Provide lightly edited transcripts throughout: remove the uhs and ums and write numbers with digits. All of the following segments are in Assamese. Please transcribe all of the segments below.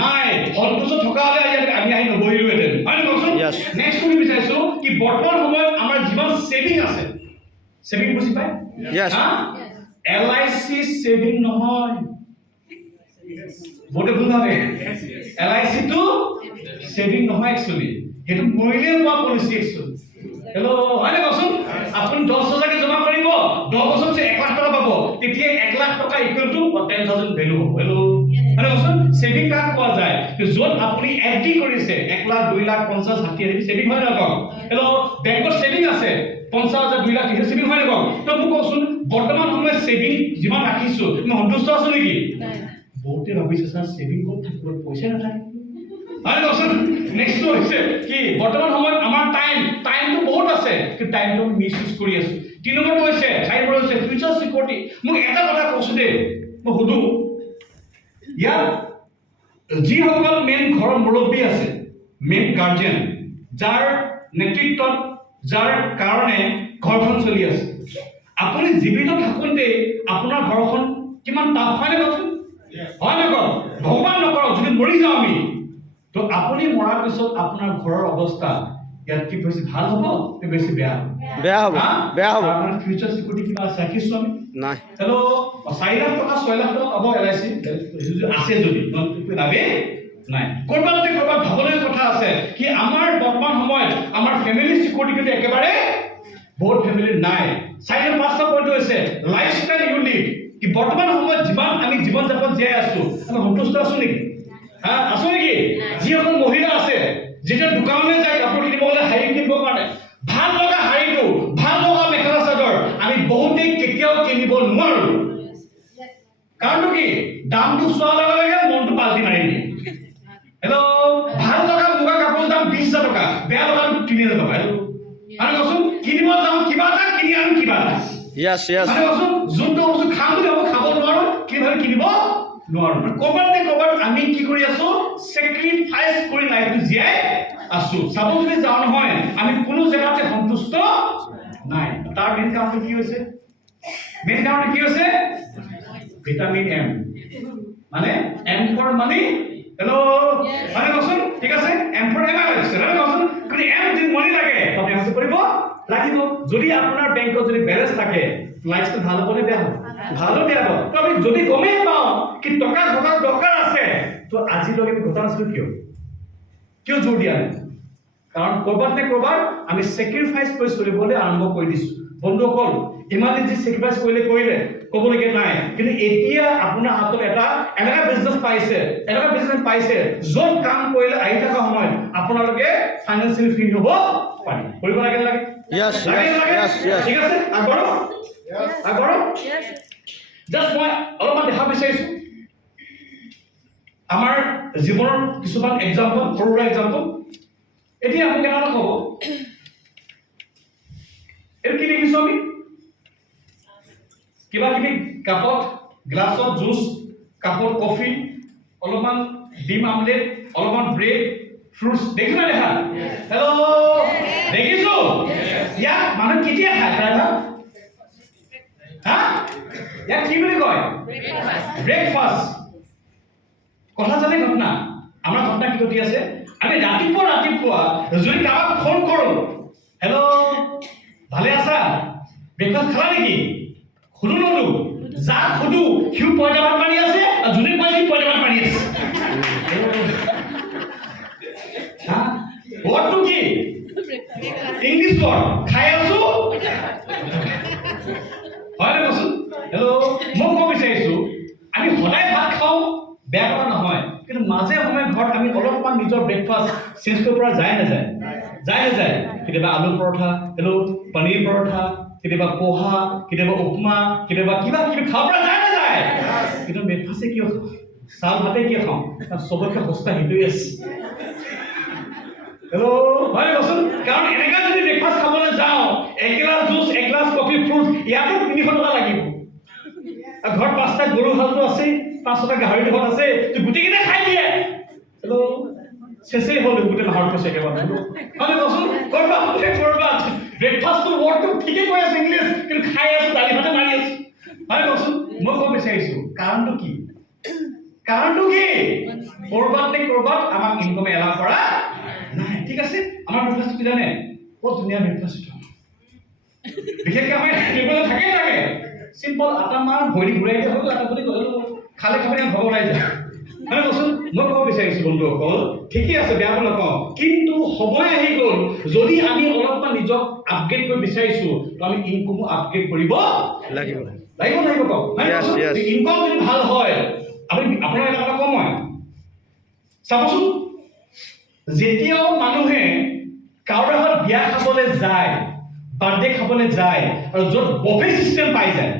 নাই সন্তুষ্ট থকা হলে আমি আহি নবহিলোহেঁতেন হয় নে কওকচোন নেক্সট কৰিব বিচাৰিছো কি বৰ্তমান সময়ত আমাৰ যিমান ছেভিং আছে ছেভিং বুজি পায় LIC ছেভিং নহয় বহুতে ভুল ভাবে LIC টো ছেভিং নহয় একচুৱেলি সেইটো মৰিলে পোৱা পলিচি একচুৱেলি হেল্ল' হয় নে কওকচোন আপুনি 10,000 জমা কৰিব 10 বছৰ পিছত 1 লাখ টকা পাব তেতিয়া 1 লাখ টকা ইকুৱেল টু 10,000 ভ্যালু হ'ব হেল্ল' হয় নে কওকচোন ছেভিং কাক কোৱা যায় য'ত আপুনি FD কৰিছে 1 লাখ 2 লাখ 50 60 ছেভিং হয় নে কওক হেল্ল' বেংকত ছেভিং আছে 50,000 2 লাখ সেইটো ছেভিং হয় নে কওক তো মোক কওকচোন বৰ্তমান সময়ত ছেভিং যিমান ৰাখিছো তুমি সন্তুষ্ট আছো নেকি বহুতে ভাবিছে স্যাৰ ছেভিং ক'ত থাকিব পইচা নাথাকে হয় নে কওকচোন নেক্সট হৈছে কি বৰ্তমান সময়ত আমাৰ টাইমটো বহুত আছে কিন্তু টাইমটো মিসইউজ কৰি আছো 3 নম্বৰটো হৈছে 4 নম্বৰ হৈছে ফিউচাৰ সিকিউৰিটি মোক এটা কথা কৈছো দেই মই সুধো ইয়াত যিসকল মেইন ঘৰৰ মুৰব্বী আছে মেইন গাৰ্জিয়ান যাৰ নেতৃত্বত যাৰ কাৰণে ঘৰখন চলি আছে আপুনি জীৱিত থাকোঁতে আপোনাৰ ঘৰখন কিমান টাফ হয় নে কওকচোন হয় নে কওক ভগৱান নকৰক যদি মৰি যাওঁ আমি তো আপুনি মৰাৰ পিছত আপোনাৰ ঘৰৰ অৱস্থা ইয়াত কি বেছি ভাল হ'ব নে বেছি বেয়া হ'ব আপোনাৰ ফিউচাৰ সিকিউৰিটি কিবা ৰাখিছো আমি নাই হেল্ল' 4 লাখ টকা 6 লাখ টকা পাব LIC আছে যদি লাগে নাই কৰবাত ভাবলৈৰ কথা আছে কি আমাৰ বৰ্তমান সময়ত আমাৰ ফেমিলি সিকিউৰিটি কিন্তু একেবাৰে বহুত ফেমিলি নাই 4 5টা পইণ্ট হৈছে লাইফষ্টাইল ইউনিট কি বৰ্তমান সময়ত যিমান আমি জীৱন যাপন জীয়াই আছো আমি সন্তুষ্ট আছো নেকি আছো নেকি যিসকল মহিলা আছে যেতিয়া দোকানলৈ যায় কাপোৰ কিনিবলৈ শাৰী কিনিবৰ কাৰণে ভাল লগা শাৰীটো ভাল লগা মেখেলা চাদৰ আমি বহুতে কেতিয়াও কিনিব নোৱাৰো কাৰণটো কি দামটো চোৱাৰ লগে লগে মনটো পাল্টি মাৰি দিয়ে হেল্ল' ভাল লগা মুগা কাপোৰ দাম 20,000 টকা বেয়া লগা 3,000 টকা হেল্ল' আৰু কচোন কিনিব যাওঁ কিবা এটা কিনি আনো কিবা এটা আৰু কচোন যোনটো বস্তু খাম বুলি ভাবো খাব নোৱাৰো কিনিব নোৱাৰো ক'ৰবাত আমি কি কৰি আছো চেক্ৰিফাইচ কৰি লাইফটো জীয়াই আছো চাব যদি যাওঁ নহয় আমি কোনো জেগাতে সন্তুষ্ট নাই তাৰ মেইন কাৰণটো কি হৈছে ভিটামিন M মানে M ফৰ মানি হেল্ল' মানে কচোন ঠিক আছে M ফৰ M আছে না কচোন কিন্তু M যদি মানি লাগে আপুনি কি কৰিব লাগিব যদি আপোনাৰ বেংকত যদি বেলেন্স থাকে লাইফটো ভাল হ'বনে বেয়া হ'ব ভালো বেয়া হ'ব তো আমি যদি গমেই পাওঁ কি টকা ঘটাৰ দৰকাৰ আছে তো আজিলৈকে আমি ঘটা নাছিলো কিয় জোৰ দিয়া নাই কাৰণ ক'ৰবাত আমি চেক্ৰিফাইচ কৰি চলিবলৈ আৰম্ভ কৰি দিছো বন্ধুসকল ইমান যি চেক্ৰিফাইচ কৰিলে ক'বলগীয়া নাই কিন্তু এতিয়া আপোনাৰ হাতত এনেকা বিজনেছ পাইছে য'ত কাম কৰিলে আহি থকা সময়ত আপোনালোকে ফাইনেন্সিয়েলি ফ্ৰী হ'ব পাৰি কৰিব লাগে ঠিক আছে আগৰ জাষ্ট মই অলপমান দেখা বিচাৰিছো আমাৰ জীৱনৰ কিছুমান এক্সাম্পল সৰু এক্সাম্পল এতিয়া আপুনি কেনেকুৱা ক'ব এইটো কি দেখিছো আমি কিবা কিবি কাপত গ্লাছত জুচ কাপত কফি অলপমান ডিম আমলেট অলপমান ব্ৰেড ফ্ৰুটছ দেখিছো দেখা হেল্ল' দেখিছো ইয়াক মানুহ কেতিয়া খায় প্ৰায়ভাগ ইয়াক কি বুলি কয় ব্ৰেকফাষ্ট কথা জানে ঘটনা আমাৰ ঘটনা কি ঘটি আছে আমি ৰাতিপুৱা যদি কাৰোবাক ফোন কৰো হেল্ল' ভালে আছা ব্ৰেকফাষ্ট খালা নেকি শুনো নলো যাক সুধো সিও পইতা ভাত মাৰি আছে আৰু যোনে কয় সি পইতা ভাত মাৰি আছে ৱৰ্ডটো কি ইংলিছ ৱৰ্ড খাই আছো হয় নে কচোন হেল্ল' মই ক'ব বিচাৰিছো আমি সদায় ভাত খাওঁ বেয়া কথা নহয় কিন্তু মাজে সময়ে ঘৰত আমি অলপমান নিজৰ ব্ৰেকফাষ্ট চেঞ্জ কৰিব পৰা যায় নাযায় কেতিয়াবা আলু পৰঠা হেল্ল' পনীৰ পৰঠা কেতিয়াবা পোহা কেতিয়াবা উপমা কেতিয়াবা কিবা কিবি খাব পৰা যায় নাযায় কিন্তু ব্ৰেকফাষ্টে কিয় চাউল ভাতে কিয় খাওঁ চবতকৈ সস্তা সেইটোৱে আছে হেল্ল' হয় কচোন কাৰণ এনেকা যদি ব্ৰেকফাষ্ট খাবলৈ যাওঁ 1 গিলাচ জুচ 1 গিলাচ কফি ফ্ৰুট ইয়াতো 300 টকা লাগিব আৰু ঘৰত 5টা গৰু হালটো আছে 500টা গাহৰি ঘৰত আছে তো গোটেইকেইটা খাই দিয়ে হেল্ল' শেষেই হ'ল গোটেই মাহৰ পইচা একেবাৰে মানে কচোন কৰবাত ব্ৰেকফাষ্টটো ৱৰ্ডটো ঠিকেই কৈ আছে ইংলিছ কিন্তু খাই আছো দালি ভাতে মাৰি আছো হয় কচোন মই ক'ব বিচাৰিছো কাৰণটো কি কৰবাত আমাক ইনকমে এলাউ কৰা নাই। ঠিক আছে, আমাৰ ব্ৰেকফাষ্ট কি জানে? বহুত ধুনীয়া ব্ৰেকফাষ্ট। বিশেষকৈ আমাৰ টেবুলত থাকে চিম্পল আটা মাৰ ভৰি ঘূৰাই দিয়া হ'ল, আটা বুলি ক'লো খালে খাবলৈ ভব ওলাই যায়। মানে কচোন, মই ক'ব বিচাৰিছোঁ বন্ধুসকল, ঠিকেই আছে, বেয়া বুলি নকওঁ, কিন্তু সময় আহি গ'ল, যদি আমি অলপমান নিজক আপগ্ৰেড কৰিব বিচাৰিছোঁ, তো আমি ইনকমো আপগ্ৰেড কৰিব লাগিব কওক। ইনকম যদি ভাল হয়, আপোনাৰ এটা কথা কম হয়, চাবচোন, যেতিয়াও মানুহে কাৰোবাৰ ঘৰত বিয়া খাবলৈ যায়, বাৰ্থডে খাবলৈ যায়, আৰু য'ত বফে চিষ্টেম পাই যায়,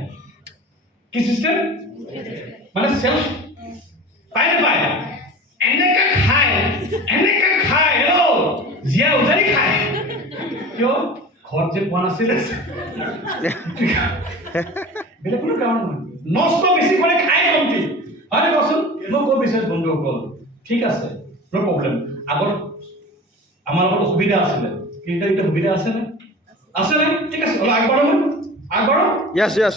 কি চিষ্টেম মানে চেল্ফ পাই নাপায়, এনেকে খায় হেল্ল' জীয়া উজাৰি খায়, কিয়? ঘৰত যে পোৱা নাছিলে, বেলেগ কোনো কাৰণ নহয়, নষ্ট বেছি কৰে, খাই কমটি, হয় নে কচোন? মই ক'ব বিচাৰিছোঁ বন্ধুসকল, ঠিক আছে, ন' প্ৰব্লেম। আগত আমাৰ লগত অসুবিধা আছিলে, কিন্তু এতিয়া সুবিধা আছেনে? ঠিক আছে, অলপ আগবাঢ়ো। Yes.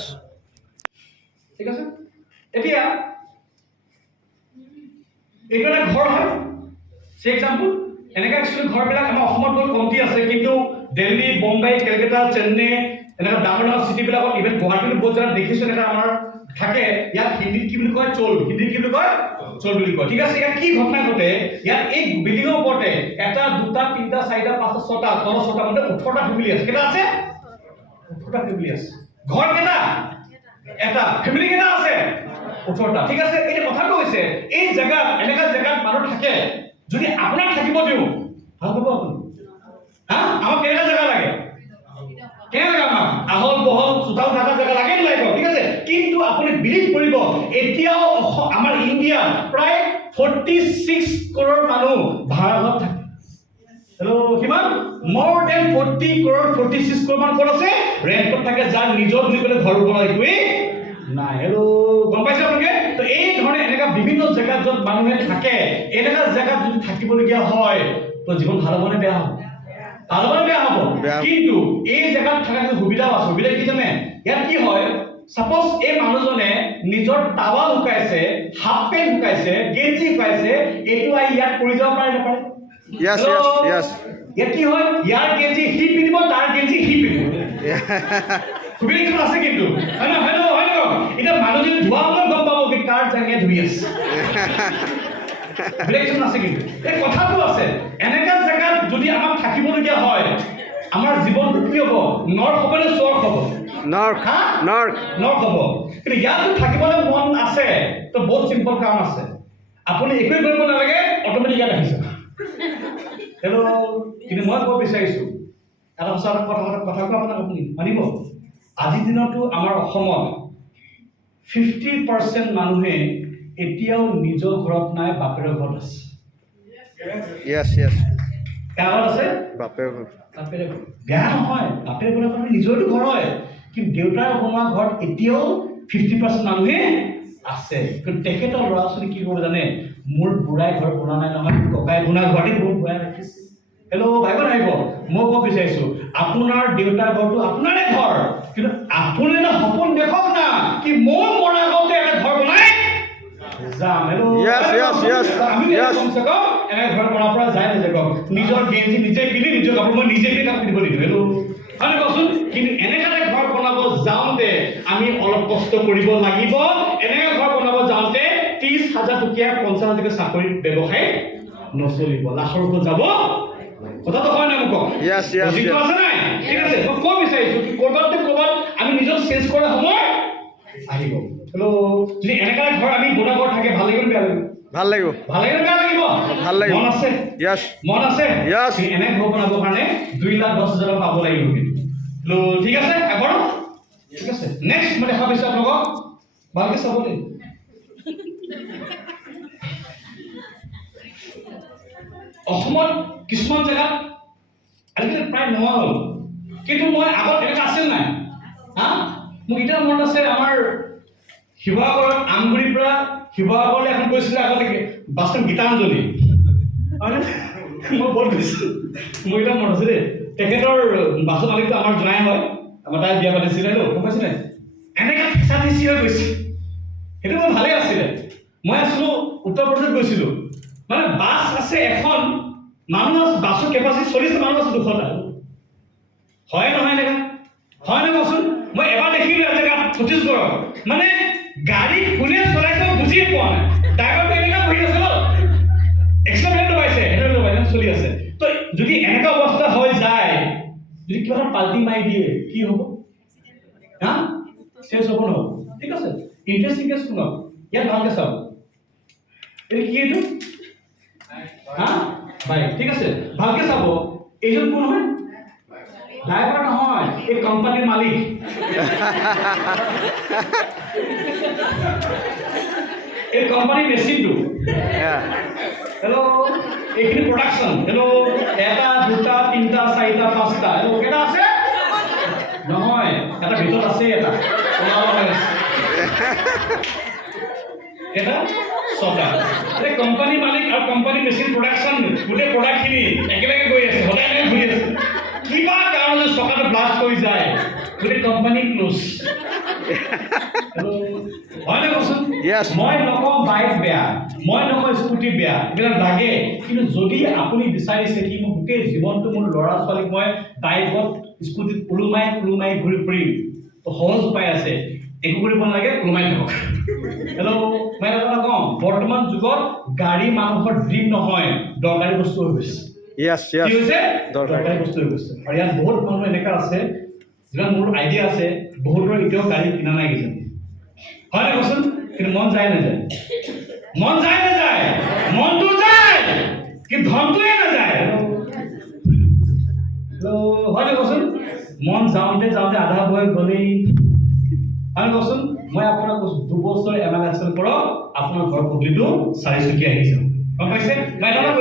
ঠিক আছে, এতিয়া এইটো এটা ঘৰ হয়, চে এক্সাম্পল, এনেকৈ একচুৱেলি ঘৰবিলাক আমাৰ অসমত বহুত কমটি আছে, কিন্তু দিল্লী, বম্বাই, কেলকাতা, চেন্নাই, এনেকুৱা ডাঙৰ চিটিবিলাকত, ইভেন গুৱাহাটীত বহুত জেগাত দেখিছোঁ, এনেকৈ আমাৰ থাকে। ইয়াত হিন্দীত কি বুলি কয়? চোল বুলি কয়। ঠিক আছে, ইয়াত কি ঘটনা ঘটে? ইয়াত এই বিল্ডিঙৰ ওপৰতে 1, 2, 3, 4, 5, 6টা, 6টা মানে 18টা ফেমিলি আছে। কেইটা আছে? 18টা ফেমিলি আছে। ঘৰ কেইটা? এটা। ফেমিলি কেইটা আছে? 18টা। ঠিক আছে, এই কথাটো হৈছে, এই জেগাত, এনেকুৱা জেগাত মানুহ থাকে, যদি আপোনাক থাকিব দিওঁ, ভাল পাব আপুনি? আমাক কেনেকুৱা জেগা লাগে? আমাক আহল বহল চোতাল থকা জেগা লাগে লাগিব, ঠিক আছে। কিন্তু আপুনি বিলিভ কৰিব, এতিয়াও আমাৰ ইণ্ডিয়াত প্ৰায় 46 কৰোৰ মানুহ ভাড়া ঘৰত থাকে। হেল্ল', কিমান? মোৰ দেন 46 কৰোৰ মান ক'ত আছে? ৰেণ্টত থাকে, যাৰ নিজৰ বুলি ক'লে ঘৰ বনাই একোৱেই নাই। হেল্ল', গম পাইছে আপোনালোকে? তো এই ধৰণে এনেকুৱা বিভিন্ন জেগাত য'ত মানুহে থাকে, এনেকুৱা জেগাত যদি থাকিবলগীয়া হয়, তো জীৱন ভাল হ'বনে বেয়া হ'ব? বেয়া হ'ব। কিন্তু এই জেগাত থকা সুবিধাও আছে। সুবিধা কি জানে? ইয়াত কি হয়, সাপোজ এই মানুহজনে নিজৰ টাৱাল শুকাইছে, হাফ পেণ্ট শুকাইছে, গেঞ্জি শুকাইছে, এইটো আহি ইয়াত পৰি যাব পাৰে নাপাৰে? Yes. ইয়াত কি হয়, ইয়াৰ গেঞ্জি সি পিন্ধিব, তাৰ গেঞ্জি সি পিন্ধিব। সুবিধা কিছুমান আছে কিন্তু, হয় ন? এতিয়া মানুহজনে ধোৱা হ'লেও গম পাব কি কাৰ জাঙিয়ে ধুই আছে। আছে কিন্তু এই কথাটো আছে, এনেকা জেগাত যদি আমাক থাকিবলগীয়া হয়, আমাৰ জীৱনটো কি হ'ব? নৰ্ক হ'ব নে স্বৰ্গ হ'ব? নৰ্ক হ'ব। কিন্তু ইয়াত যদি থাকিবলৈ মন আছে, তো বহুত চিম্পল কাৰণ আছে, আপুনি একোৱে কৰিব নালাগে, অট'মেটিক ইয়াত আহিছে। হেল্ল', কিন্তু মই ক'ব বিচাৰিছোঁ এটা সঁচা কথা কোৱা আপোনাক, আপুনি মানিব, আজিৰ দিনতো আমাৰ অসমত 50% মানুহে এতিয়াও নিজৰ ঘৰত নাই, বাপেৰৰ ঘৰত আছে। কাৰ ঘৰত আছে? বাপেৰৰ ঘৰ। বেয়া নহয়, বাপেৰৰ ঘৰত নিজৰটো ঘৰ হয়, কিন্তু দেউতাৰ বনোৱা ঘৰত এতিয়াও 50% মানুহে আছে। কিন্তু তেখেতৰ ল'ৰা ছোৱালী কি কৰিব জানে? মোৰ বুঢ়াই ঘৰ বনোৱা নাই নহয়, ককাই বনোৱা ঘৰতে বহুত বুঢ়াই ৰাখিছে। হেল্ল', ভাবিব লাগিব, মই ক'ব বিচাৰিছোঁ, আপোনাৰ দেউতাৰ ঘৰটো আপোনাৰে ঘৰ, কিন্তু আপুনি এটা সপোন দেখক না, কি মোৰ মৰা আগতে এটা ঘৰ বনাই যাম। কমচে কম এনে ঘৰ বনাব পৰা যায় নাযায়, নিজৰ গেঞ্জি নিজে পিন্ধি, নিজৰ কাপোৰ মই নিজে পিন্ধি কাপোৰ দিব লাগিব। হয় কওকচোন? কিন্তু এনেকা এটা ঘৰ বনাব যাওঁতে আমি অলপ কষ্ট কৰিব লাগিব। এনেকা ঘৰ বনাব যাওঁতে 30,000 টকীয়া 50,000 টকীয়া চাকৰি ব্যৱসায় নচলিব, লাখৰ ওপৰত যাব। কথাটো হয় নাই? মোক কওক, আছে নাই? ঠিক আছে, মই ক'ব বিচাৰিছোঁ কি ক'ৰবাত আমি নিজক চেঞ্জ কৰা সময় আহিব। হেল্ল', যদি এনেকা ঘৰ আমি বনোৱা ঘৰ থাকে, ভাল লাগিব বেয়া লাগিব? ভাল লাগিব। বেয়া লাগিব? মন আছে? এনে ঘৰ বনাবৰ কাৰণে 2,10,000 পাব লাগিব। হেল্ল', ঠিক আছে, আগবাঢ়ো। ঠিক আছে, নেক্সট মই দেখা পাইছোঁ আপোনালোকক, ভালকে চাব দেই। অসমত কিছুমান জেগাত আজিকালি প্ৰায় নোহোৱা হ'ল, কিন্তু মই আগত এনেকুৱা আছিল নাই? মোক এতিয়া মনত আছে, আমাৰ শিৱসাগৰত আমগুৰিৰ পৰা শিৱসাগৰলৈ এখন গৈছিলে আগতে বাছখন গীতাঞ্জলি, হয়নে? মই বহুত গৈছিলোঁ, মোৰ এতিয়া মনত আছে দেই। তেখেতৰ বাছৰ মালিকটো আমাৰ জোঁৱাই হয়, আমাৰ তাই বিয়া পাতিছিলে, গম পাইছিলে? এনেকৈ থেঁচা থেঁচি হৈ গৈছে, সেইটো মই ভালেই আছিলে। মই আছিলোঁ উত্তৰ প্ৰদেশ গৈছিলোঁ, মানে বাছ আছে এখন, মানুহ আছে, বাছৰ কেপাচিটি 40 মানুহ আছে 200টা। হয় নহয় এনেকা? হয় নে কচোন? মই এবাৰ দেখিলোঁ এজেগাত ছত্তীশগড়ত, মানে গাড়ী কোনে চলাইছে বুজিয়ে পোৱা নাই, ড্ৰাইভাৰটো এনেকা বহি আছে ন, এক্সিলেণ্ট দবাইছে, সেইটো চলি আছে। তো যদি এনেকা অৱস্থা হৈ যায়, যদি কিবা এটা পাল্টি মাৰি দিয়ে কি হ'ব? হা শেষ হ'ব নহ'ব? ঠিক আছে, ইণ্টাৰেষ্টিং কেছ শুনক, ইয়াত ভালকে চাওক। এইটো কি এইটো? হা বাইক, ঠিক আছে, ভালকে চাব। এইজন কোন হয়? ড্ৰাইভাৰ নহয়, এই কোম্পানীৰ মালিক। এই কোম্পানীৰ মেচিনটো। হেল্ল', এইখিনি প্ৰডাকশ্যন। হেল্ল', 1 2 3 4 5 হেল্ল', কেইটা আছে? নহয়, এটা ভিতৰত আছে, এটা এটা 6টা। এই কোম্পানী মালিক আৰু কোম্পানী মেচিন প্ৰডাকশ্যন, গোটেই প্ৰডাক্টখিনি একেলগে গৈ আছে, সদায় একেলগে ঘূৰি আছে। কিবা কাৰণত চকাটো ব্লাষ্ট হৈ যায়, গোটেই কোম্পানী ক্লোজ। হয় নে কচোন? মই নকওঁ বাইক বেয়া, মই নকওঁ স্কুটি বেয়া, এইবিলাক লাগে, কিন্তু যদি আপুনি বিচাৰিছে কি মোৰ গোটেই জীৱনটো মোৰ ল'ৰা ছোৱালীক মই বাইকত স্কুটিত ওলোমাই ঘূৰি ফুৰিম, তো সহজ উপায় আছে, একো কৰিব নালাগে, ওলোমাই থাকক। হেল্ল', মই এটা কথা কওঁ, বৰ্তমান যুগত গাড়ী মানুহৰ ড্ৰিম নহয়, দৰকাৰী বস্তু হৈ গৈছে। কি হৈছে? দৰকাৰী বস্তু হৈ গৈছে। আৰু ইয়াত বহুত মানুহ এনেকা আছে, যিমান মোৰ আইডিয়া আছে, বহুতৰ এতিয়াও গাড়ী কিনা নাই কিজানি। হয় নে কচোন? কিন্তু মন যায় নাযায়? মন যায় নাযায়? মনটো যায়, কিন্তু ধনটোৱে নাযায়। হয় নে কচোন? মন যাওঁতে আধা বয়স গ'লেই। হয় নে কচোন? মই আপোনাক কৈছোঁ 2 বছৰ এমালাইজেশ্যন কৰক, আপোনাৰ ঘৰ পদূলিটো 4 চকীয়া আহি যাব। গম পাইছে? মই এটা